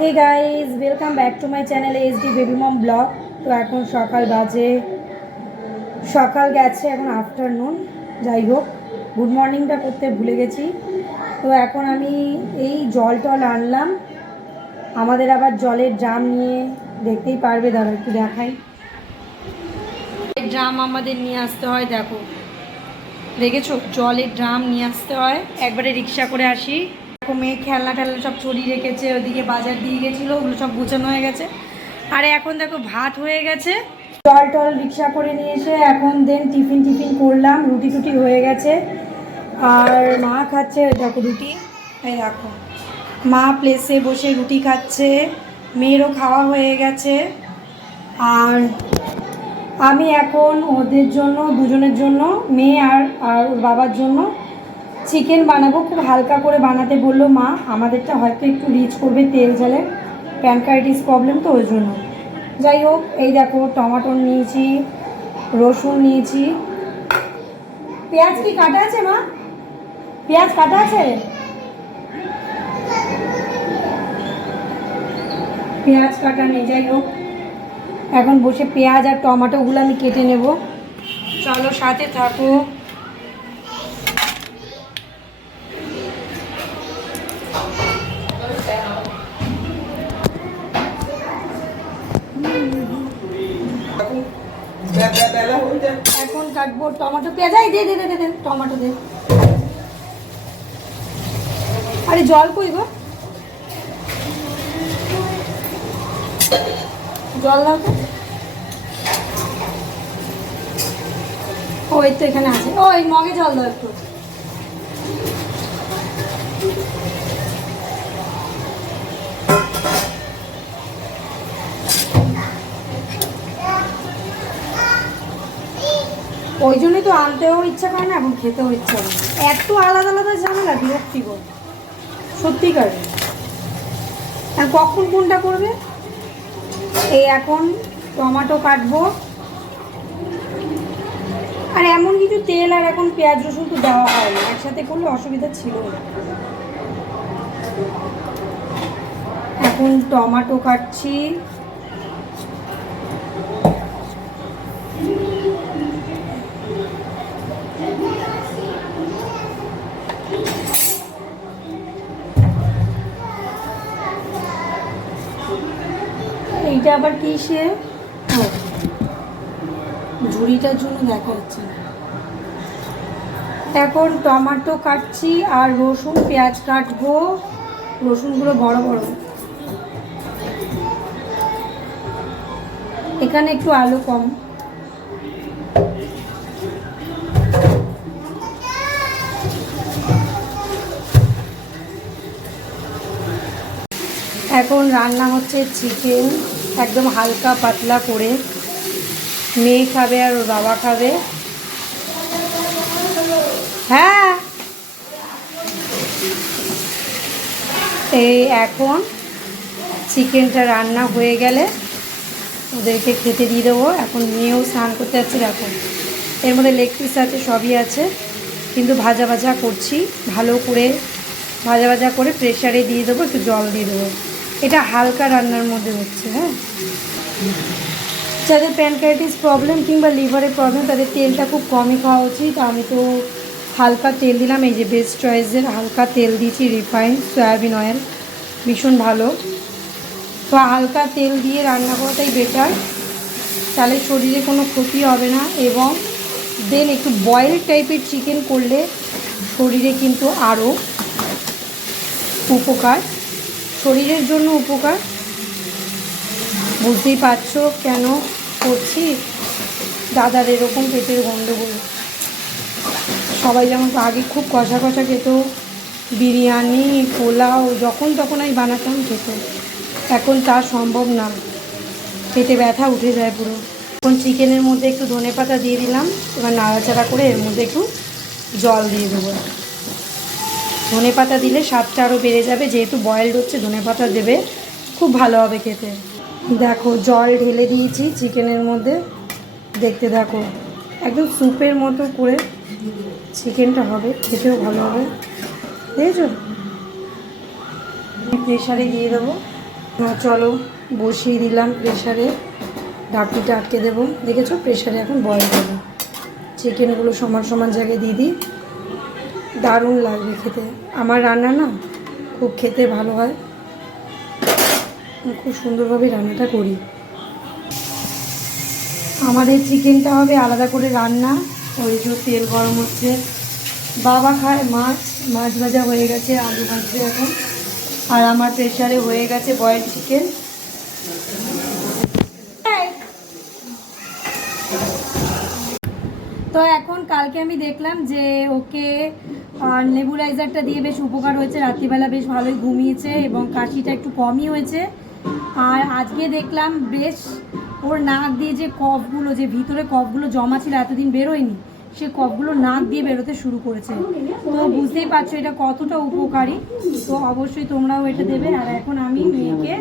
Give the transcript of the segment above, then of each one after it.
Hey guys welcome back to my channel HD baby mom vlog. তো এখন সকাল গেছে, এখন আফটারনুন। যাই হোক, গুড মর্নিংটা করতে ভুলে গেছি। তো এখন আমি এই জল টল আনলাম, আমাদের আবার জলের ড্রাম নিয়ে, দেখতেই পারবে, দাঁড়া একটু দেখাই। ড্রাম আমাদের নিয়ে আসতে হয়, দেখো দেখেছো, জলের ড্রাম নিয়ে আসতে হয়, একবারে রিক্সা করে আসি। মেয়ে খেলনা সব ছড়িয়ে রেখেছে, ওদিকে বাজার দিয়ে গেছিলো, ওগুলো সব গুছানো হয়ে গেছে। আর এখন দেখো ভাত হয়ে গেছে, জল টল রিক্সা করে নিয়ে এসে এখন দেন টিফিন করলাম, রুটি টুটি হয়ে গেছে। আর মা খাচ্ছে, দেখো রুটি, এই দেখো মা প্লেসে বসে রুটি খাচ্ছে, মেয়েরও খাওয়া হয়ে গেছে। আর আমি এখন ওদের জন্য, দুজনের জন্য, মেয়ে আর ওর বাবার জন্য চিকেন বানাবো। খুব হালকা করে বানাতে বললো মা, আমাদেরটা হয়তো একটু রিচ করবে তেল ঝালে, প্যানকাইটিস প্রবলেম তো ওই জন্য। যাই হোক, এই দেখো টমাটো নিয়েছি, রসুন নিয়েছি, পেঁয়াজ কি কাটা আছে মা? পেঁয়াজ কাটা আছে? পেঁয়াজ কাটা নেই। যাই হোক, এখন বসে পেঁয়াজ আর টমাটোগুলো আমি কেটে নেব, চলো সাথে থাকো। এখন কাটবো টমেটো, পেঁয়াজ, দে দে দে দে টমেটো দে। আরে জল কই গো, জল দাও তো। ওই তো এখানে আছে, ওই মগে জল দাও একটু। ওই জন্যই তো আনতেও ইচ্ছা করে না, এখন খেতেও ইচ্ছা করে না, এত আলাদা আলাদা ঝামেলা, বিরক্তিকর সত্যিকার। আর কখন কোনটা করবে? এই এখন টমেটো কাটবো, আর এমন কিছু তেল আর এখন পেঁয়াজ রসুন তো দেওয়া হয় না, একসাথে করলে অসুবিধা ছিল না। এখন টমেটো কাটছি, এইটা আবার কিসে ঝুড়িটার জন্য দেখা যাচ্ছে। এখন টমেটো কাটছি আর রসুন পেঁয়াজ কাটবো, রসুনগুলো বড় বড়। এখানে একটু আলু কম। এখন রান্না হচ্ছে চিকেন, একদম হালকা পাতলা করে, মেয়ে খাবে আর ওর বাবা খাবে। হ্যাঁ, এই এখন চিকেনটা রান্না হয়ে গেলে ওদেরকে খেতে দিয়ে দেবো। এখন নিয়েও স্নান করতে যাচ্ছে, দেখো এর মধ্যে লেগ পিস আছে, সবই আছে, কিন্তু ভাজা ভাজা করছি, ভালো করে ভাজা ভাজা করে প্রেশারে দিয়ে দেবো, একটু জল দিয়ে দেবো। এটা হালকা রান্নার মধ্যে হচ্ছে। হ্যাঁ, যাদের প্যানক্রাইটিস প্রবলেম কিংবা লিভারের প্রবলেম, তাদের তেলটা খুব কমই খাওয়া উচিত। আমি তো হালকা তেল দিলাম, এই যে বেস্ট চয়েসের হালকা তেল দিয়েছি, রিফাইন্ড সয়াবিন অয়েল, ভীষণ ভালো। তো হালকা তেল দিয়ে রান্না করাটাই বেটার, তাহলে শরীরে কোনো ক্ষতি হবে না। এবং দেন একটু বয়েল টাইপের চিকেন করলে শরীরে কিন্তু আরও উপকার, শরীরের জন্য উপকার। বুঝতেই পারছো কেন করছি, দাদার এরকম পেটের গণ্ডগোল। সবাই যেমন আগে খুব কষা কষা খেত, বিরিয়ানি পোলাও যখন তখন আমি বানাতাম খেত, এখন তা সম্ভব না, পেটে ব্যথা উঠে যায় পুরো। এখন চিকেনের মধ্যে একটু ধনেপাতা দিয়ে দিলাম, এবার নাড়াচাড়া করে এর মধ্যে একটু জল দিয়ে দেবো। ধনেপাতা দিলে স্বাদটা আরও বেড়ে যাবে, যেহেতু বয়েলড হচ্ছে, ধনেপাতা দেবে, খুব ভালো হবে খেতে। দেখো জল ঢেলে দিয়েছি চিকেনের মধ্যে, দেখতে দেখো একদম স্যুপের মতো করে চিকেনটা হবে, খেতেও ভালো হবে, দেখেছো। প্রেশারে দিয়ে দেবো, চলো বসিয়ে দিলাম প্রেশারে, ঢাকনিটা আটকে দেবো। দেখেছো প্রেশারে এখন বয়েল হবে। চিকেনগুলো সমান সমান জায়গায় দিয়ে দিই। দারুণ লাগবে খেতে। আমার রান্না না খুব খেতে ভালো হয়, খুব সুন্দরভাবে রান্নাটা করি। আমাদের চিকেনটা হবে আলাদা করে রান্না। ওই যে তেল গরম হচ্ছে, বাবা খায় মাছ, মাছ ভাজা হয়ে গেছে, আলু ভাজবে এখন। আর আমার প্রেশারে হয়ে গেছে বয়েলড চিকেন। তো এখন কালকে আমি দেখলাম যে ওকে নেবুলাইজারটা দিয়ে বেশ উপকার হয়েছে, রাত্রিবেলা বেশ ভালোই ঘুমিয়েছে এবং কাশিটা একটু কমই হয়েছে। আর আজকে দেখলাম বেশ ওর নাক দিয়ে যে কফগুলো, যে ভিতরে কফগুলো জমা ছিল এতদিন বেরোয়নি, সে কফগুলো নাক দিয়ে বেরোতে শুরু করেছে। তো বুঝতেই পারছো এটা কতটা উপকারী। তো অবশ্যই তোমরাও এটা দেবে। আর এখন আমি মেয়েকে,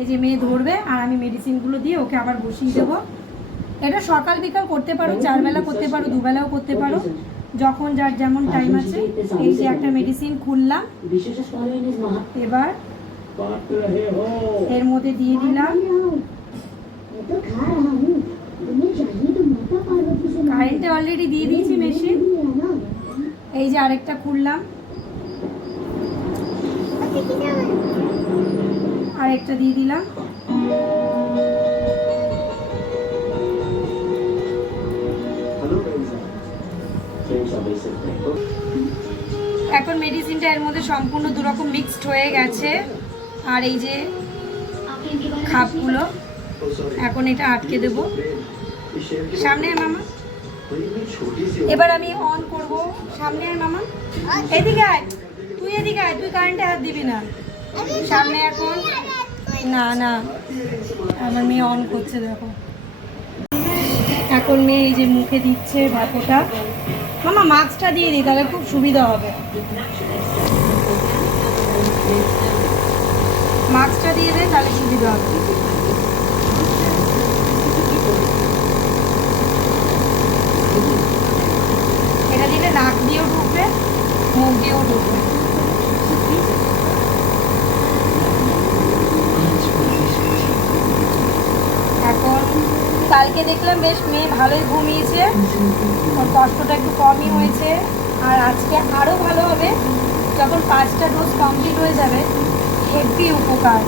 এই যে মেয়ে ধরবে আর আমি মেডিসিনগুলো দিয়ে ওকে আবার বসিয়ে দেবো। এটা সকাল বিকাল করতে পারো, 4 বেলা করতে পারো, 2 বেলাও করতে পারো, যখন যার যেমন টাইম আছে। এই যে একটা মেডিসিন খুললাম, এবার এর মধ্যে দিয়ে দিলাম। কারেন্টে অলরেডি দিয়ে দিয়েছি মেশিন। এই যে আরেকটা খুললাম, আরেকটা দিয়ে দিলাম। এখন মেডিসিনটা এর মধ্যে সম্পূর্ণ দুরকম মিক্সড হয়ে গেছে। আর এই যে খাপগুলো, এখন এটা আটকে দেব। সামনে আয় মামা, এবার আমি অন করব। সামনে আয় মামা, এদিকে আয়, তুই এদিকে আয়, তুই কারেন্টে হাত দিবি না। সামনে এখন না না, আমার মেয়ে অন করছে দেখো। এখন মেয়ে এই যে মুখে দিচ্ছে ভাতটা। মামা মাস্কটা দিয়ে দিই, তাহলে খুব সুবিধা হবে। মাস্কটা দিয়ে দে, তাহলে সুবিধা হবে। এটা দিলে নাক দিয়েও ঢুকবে, মুখ দিয়েও ঢুকবে। এখন কালকে দেখলাম বেশ মেয়ে ভালোই ঘুমিয়েছে, ওর কষ্টটা একটু কমই হয়েছে। আর আজকে আরও ভালো হবে, যখন 5টা ডোজ কমপ্লিট হয়ে যাবে। হেভি উপকার।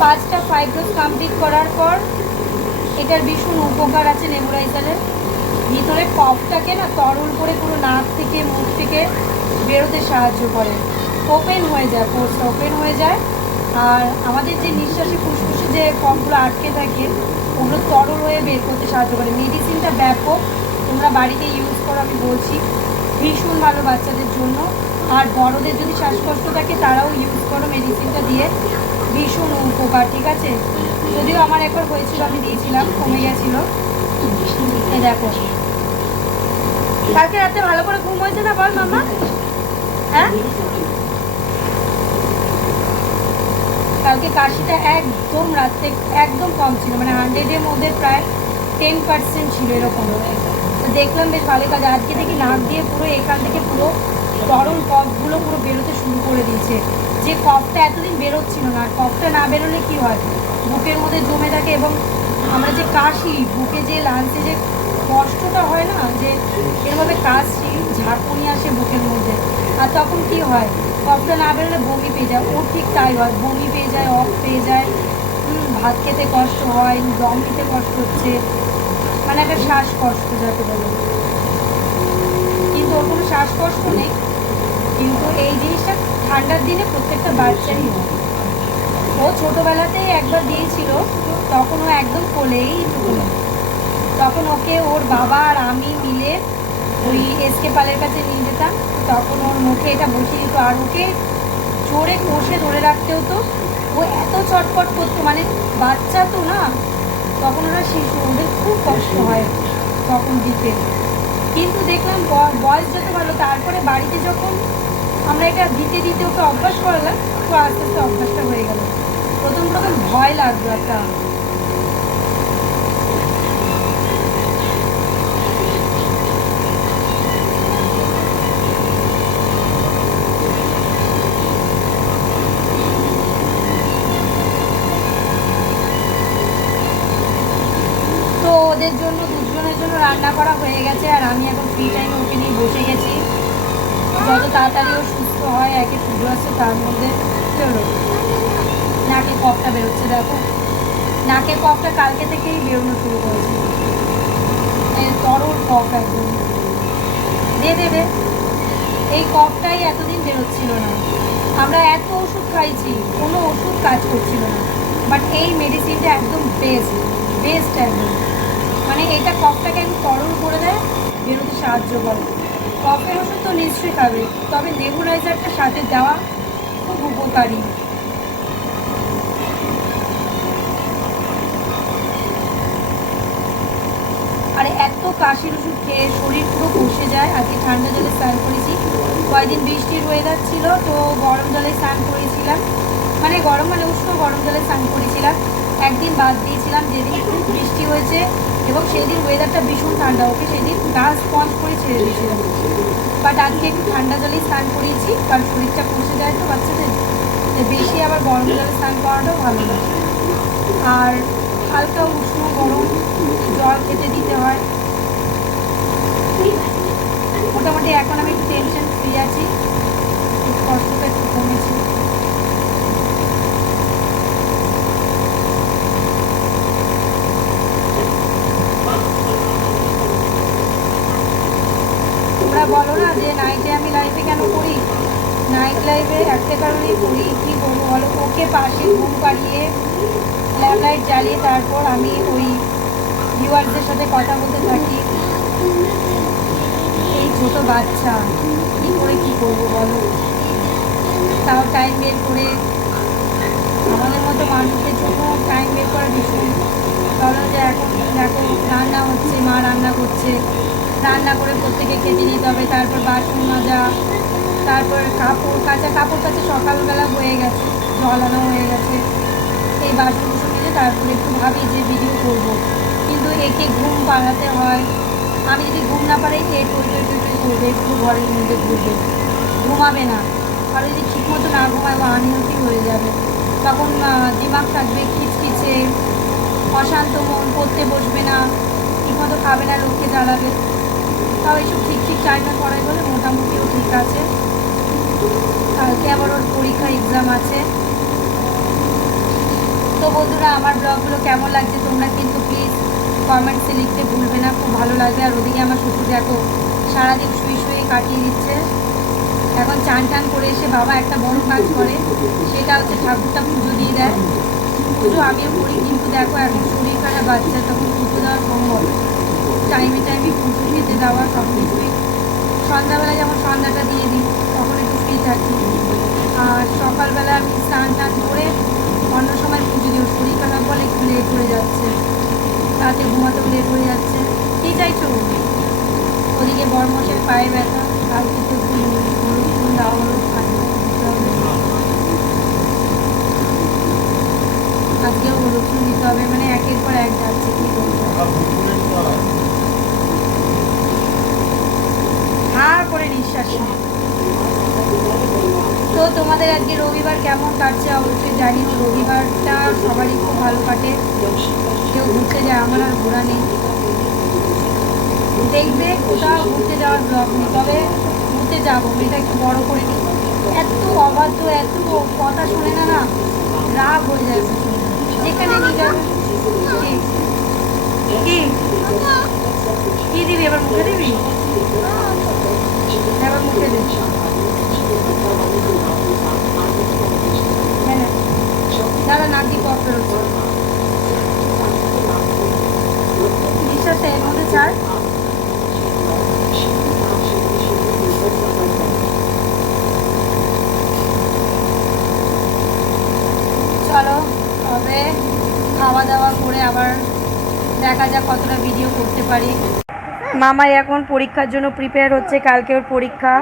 পাঁচটা 5 ডোজ কমপ্লিট করার পর এটার ভীষণ উপকার আছে নেবুলাইজারের। ভিতরে কফটাকে না তরল করে পুরো নাক থেকে মুখ থেকে বেরোতে সাহায্য করে। ওপেন হয়ে যায়, পোস্ট ওপেন হয়ে যায়। আর আমাদের যে নিঃশ্বাসে ফুসফুসে যে কফগুলো আটকে থাকে, ওগুলো তরল হয়ে বের করতে সাহায্য করে। মেডিসিনটা ব্যাপক, তোমরা বাড়িতে ইউজ করো, আমি বলছি ভীষণ ভালো বাচ্চাদের জন্য। আর বড়দের যদি শ্বাসকষ্ট থাকে তারাও ইউজ করো মেডিসিনটা দিয়ে, ভীষণ উপকার। ঠিক আছে, যদিও আমার একবার হয়েছিল, আমি দিয়েছিলাম, কমে গেছিলো। এই দেখো, কালকে রাতে ভালো করে ঘুম হয়েছে না বল মামা? হ্যাঁ, কালকে কাশিটা একদম রাত্রে একদম কম ছিল, মানে 100-এর মধ্যে প্রায় 10% ছিল এরকম। তো দেখলাম বেশ ভালো কাজ। আজকে দেখি নাক দিয়ে পুরো এখান থেকে পুরো তরল কফগুলো পুরো বেরোতে শুরু করে দিয়েছে। যে কফটা এতদিন বেরোচ্ছিল না, কফটা না বেরোলে কী হয়, বুকের মধ্যে জমে থাকে। এবং আমরা যে কাশি, বুকে যে লাঞ্চে যে কষ্টটা হয় না, যে এরভাবে কাশি, ঝাঁকুনি আসে বুকের মধ্যে। আর তখন কি হয়, কফটা না বেরোলে বমি পেয়ে যায়। ওর ঠিক তাই হয়, বমি পেয়ে যায়, অফ পেয়ে যায়, ভাত খেতে কষ্ট হয়, দম নিতে কষ্ট হচ্ছে, মানে একটা শ্বাসকষ্ট যাকে বলে। কিন্তু ওর কোনো শ্বাসকষ্ট নেই। কিন্তু এই জিনিসটা ঠান্ডার দিনে প্রত্যেকটা বাচ্চারই হয়। ও ছোটোবেলাতেই একবার দিয়েছিল, তখন ও একদম কোলেই ছিল। তখন ওকে ওর বাবা আর আমি মিলে ওই এসকে পালের কাছে নিয়ে যেতাম। তখন ওর মুখে এটা বসিয়ে দিত, আর ওকে জোরে কষে ধরে রাখতে হতো। ও এত চটপট করতো, মানে বাচ্চা তো না, তখন ওরা শিশু, ওদের খুব কষ্ট হয় তখন দিতে। কিন্তু দেখলাম বয়স যত ভালো, তারপরে বাড়িতে যখন আমরা এটা দিতে দিতে ওকে অভ্যাস করালাম, তো আস্তে আস্তে অভ্যাসটা হয়ে গেল। প্রথম প্রথম ভয় লাগতো একটা। আর আমি এখন ফ্রি টাইমে ওকে নিয়ে বসে গেছি। যত তাড়াতাড়ি ও সুস্থ হয়, একে পুজো আসছে তার মধ্যে কী হলো, নাকে কফটা বেরোচ্ছে দেখো, নাকে কফটা কালকে থেকেই বেরোনো শুরু করেছে, তরল কফ একদম। দে দে দে, এই কফটাই এতদিন বেরোচ্ছিল না। আমরা এত ওষুধ খাইছি, কোনো ওষুধ কাজ করছিল না, বাট এই মেডিসিনটা একদম বেস্ট একদম। মানে এটা কফটাকে একদম তরল করে দেয়, বেরোতে সাহায্য করে। কফের ওষুধ তো নিশ্চয়ই খাবে, তবে নেবুলাইজারটা সাথে দেওয়া খুব উপকারী। আর এত কাশির ওষুধ খেয়ে শরীর পুরো বসে যায়। আজকে ঠান্ডা জলে স্নান করেছি, কয়েকদিন বৃষ্টির ওয়েদার ছিল তো গরম জলে স্নান করেছিলাম, মানে গরম মানে উষ্ণ গরম জলে স্নান করেছিলাম। একদিন বাদ দিয়েছিলাম যেদিন খুব বৃষ্টি হয়েছে এবং সেই দিন ওয়েদারটা ভীষণ ঠান্ডা, ওকে সেই দিন গা স্পঞ্জ করে ছেড়ে দিয়েছিলাম। বাট আজকে একটু ঠান্ডা জলেই স্নান করিয়েছি, কারণ শরীরটা বসে যায় তো বাচ্চাদের, বেশি আবার গরম জলে স্নান করাটাও ভালো না। আর হালকা উষ্ণ গরম জল খেতে দিতে হয়। মোটামুটি এখন আমি একটু টেনশন ফ্রি আছি, কষ্টটা একটু কমেছে। তোমরা বলো না যে নাইটে আমি লাইফে কেন করি, নাইট লাইফে একটা কারণেই করি, কী করবো বলো, ওকে পাশে ঘুম পাড়িয়ে ল্যাম্প লাইট জ্বালিয়ে তারপর আমি ওই ভিউয়ারদের সাথে কথা বলতে থাকি। এই ছোটো বাচ্চা কী করে কী করবো বলো, তাও টাইম বের করে, আমাদের মতো মানুষের জন্য টাইম বের করা ভীষণ। কারণ যে এখন দেখো রান্না হচ্ছে, মা রান্না করছে, রান্না করে প্রত্যেকে খেতে নিতে হবে, তারপর বাসন মাজা, তারপর কাপড় কাচা সকালবেলা হয়ে গেছে, জল আনা হয়ে গেছে। এই বাসন কুসন মিলে তারপরে একটু ভাবি যে ভিডিও করবো, কিন্তু একে ঘুম পাড়াতে হয়। আমি যদি ঘুম না পারি এ টই করবে, একটু ঘরের মধ্যে ঘুরবে, ঘুমাবে না। আর যদি ঠিকমতো না ঘুমায় বা আনহেলদি হয়ে যাবে, তখন দিমাগ থাকবে খিচখিচে, অশান্ত মন, পড়তে বসবে না, ঠিকমতো খাবে না, লোককে জ্বালাবে। তাও এইসব ঠিক টাইমে করাই বলে মোটামুটিও ঠিক আছে। কালকে আবার ওর পরীক্ষা এক্সাম আছে। তো বন্ধুরা, আমার ব্লগগুলো কেমন লাগছে তোমরা কিন্তু প্লিজ কমেন্টসে লিখতে ভুলবে না, খুব ভালো লাগবে। আর ওদিকে আমার শ্বশুর দেখো সারাদিন শুয়ে কাটিয়ে দিচ্ছে। এখন চান টান করে এসে বাবা একটা বড় কাজ করে, সেটা হচ্ছে ঠাকুরটা পুজো দিয়ে দেয়। পুজো আমিও করি, কিন্তু দেখো এখন শরীর খারাপ বাচ্চা, তখন পুজো দেওয়া সম্ভব, টাইমে পুজো খেতে দেওয়া সব কিছুই। সন্ধ্যাবেলা যেমন সন্ধ্যাটা দিয়ে দিই, তখন একটু ফ্রি থাকি। আর সকালবেলা আমি স্নান টান করে অন্য সময় পুজো দিই। শরীর খারাপ বলে একটু লেট হয়ে যাচ্ছে, রাতে ঘুমাতেও লেট হয়ে যাচ্ছে। কী চাইছো? ওদিকে বড়মশের পায়ে ব্যথা, কালকে তো হলুদ ফুল দেওয়া হলো, আজকেও হলুদ ফুল দিতে হবে, মানে একের পর এক যাচ্ছে। কী করবো, হাঁ করে নিঃশ্বাস। তো তোমাদের আজকে রবিবার কেমন কাটছে অবশ্যই জানিও। রবিবারটা সবারই খুব ভালো কাটে, কেউ ঘুরতে যায়, আমার আর ঘোরা নেই। দেখবে কোথাও ঘুরতে যাওয়ার ব্লগ নেই, তবে ঘুরতে যাবো, এটা একটু বড় করে নিই। এত অবাধ্য, এত কথা শুনে না না রাগ হয়ে যাচ্ছে। যেখানে নিয়ে যাবে কি কি দিবি, এবার মুখে দিবি, এবার মুখে দিবি। হ্যাঁ দাদা নাকি কফ বেরোচ্ছে, নিঃশ্বাসটা এর মধ্যে ছাড়। চলো তবে খাওয়া দাওয়া করে আবার দেখা যাক কতটা ভিডিও করতে পারি। মামাই এখন পরীক্ষার জন্য প্রিপেয়ার হচ্ছে, কালকে ওর পরীক্ষা।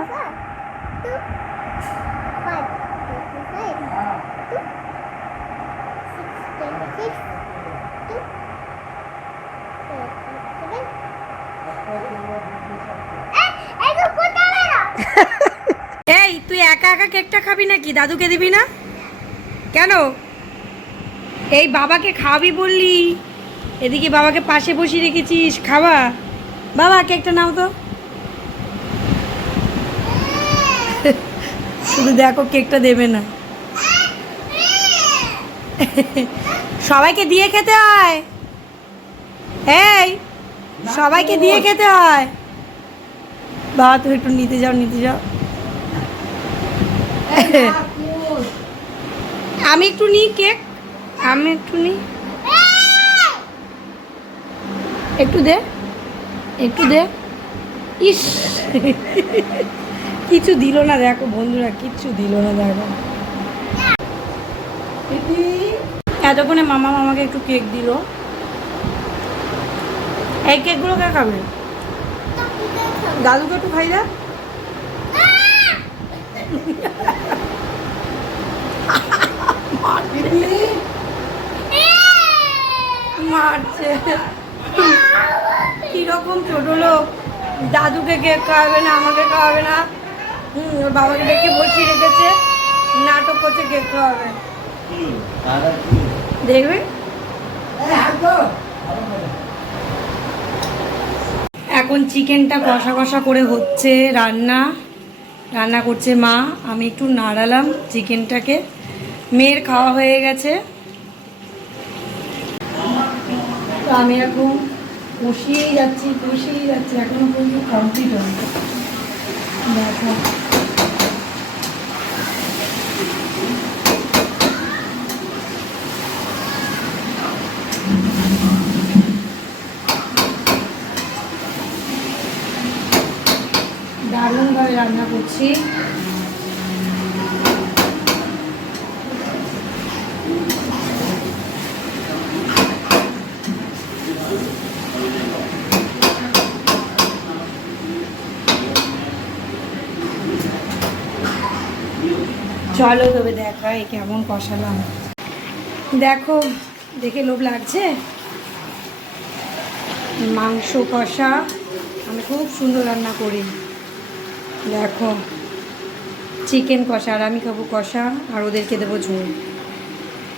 এই তুই একা একা কেকটা খাবি নাকি, দাদুকে দিবি না কেন? এই বাবাকে খাবি বললি, এদিকে বাবাকে পাশে বসিয়ে রেখেছিস, খাওয়া বাবা কেকটা নাও তো। শুধু দেখো কেকটা দেবে না। সবাইকে দিয়ে খেতে হয়, এই সবাইকে দিয়ে খেতে হয়। বাবা তুমি একটু নিতে যাও, নিতে যাও। আমি একটু নিই কেক, আমি একটু নিই, একটু দে, একটু দে। ইস, কিছু দিল না দেখো বন্ধুরা, কিচ্ছু দিল না দেখো। এতক্ষণে মামা মামাকে একটু কেক দিল। এই কেকগুলো কে খাবে? দাদুকে একটু খাই না। মারছে, কিরকম ছোট লোক, দাদুকে কেক খাওয়াবে না, আমাকে খাওয়াবে না। ওর বাবাকে ডেকে বসিয়ে রেখেছে, নাটক করছে কেক খাওয়াবে। দেখবে এখন চিকেনটা কষা কষা করে হচ্ছে, রান্না করছে মা। আমি একটু নাড়ালাম চিকেনটাকে। মেয়ের খাওয়া হয়ে গেছে, তো আমি এখন কষিয়েই যাচ্ছি, এখনো পর্যন্ত কমপ্লিট হয়নি। দেখো দারুণভাবে রান্না করছি। চলো তবে দেখাই কেমন কষালাম। দেখো, দেখে লোভ লাগছে। মাংস কষা আমি খুব সুন্দর রান্না করি। দেখো চিকেন কষা, আর আমি খাবো কষা, আর ওদেরকে দেবো ঝোল।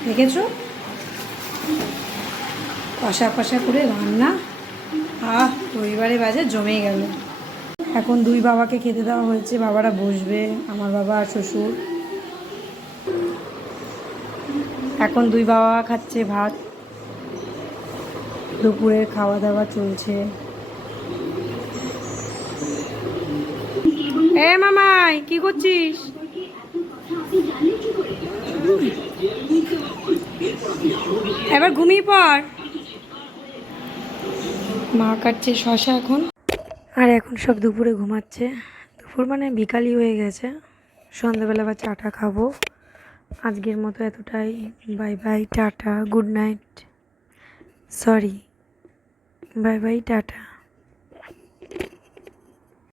দেখেছো কষা কষা করে রান্না। রবিবারে বাজে জমে গেল। এখন দুই বাবাকে খেতে দেওয়া হয়েছে, বাবারা বসবে, আমার বাবা আর শ্বশুর। এখন দুই বাবা খাচ্ছে ভাত, দুপুরের খাওয়া দাওয়া চলছে। এ মামাই কি করছিস? এবার ঘুমিয়ে পড়। মা কাটছে শশা এখন, আর এখন সব দুপুরে ঘুমাচ্ছে। দুপুর মানে বিকালই হয়ে গেছে, সন্ধ্যাবেলা আবার চাটা খাবো। আজকের মতো এতটাই। Bye bye, tata, good night, sorry, bye bye, tata.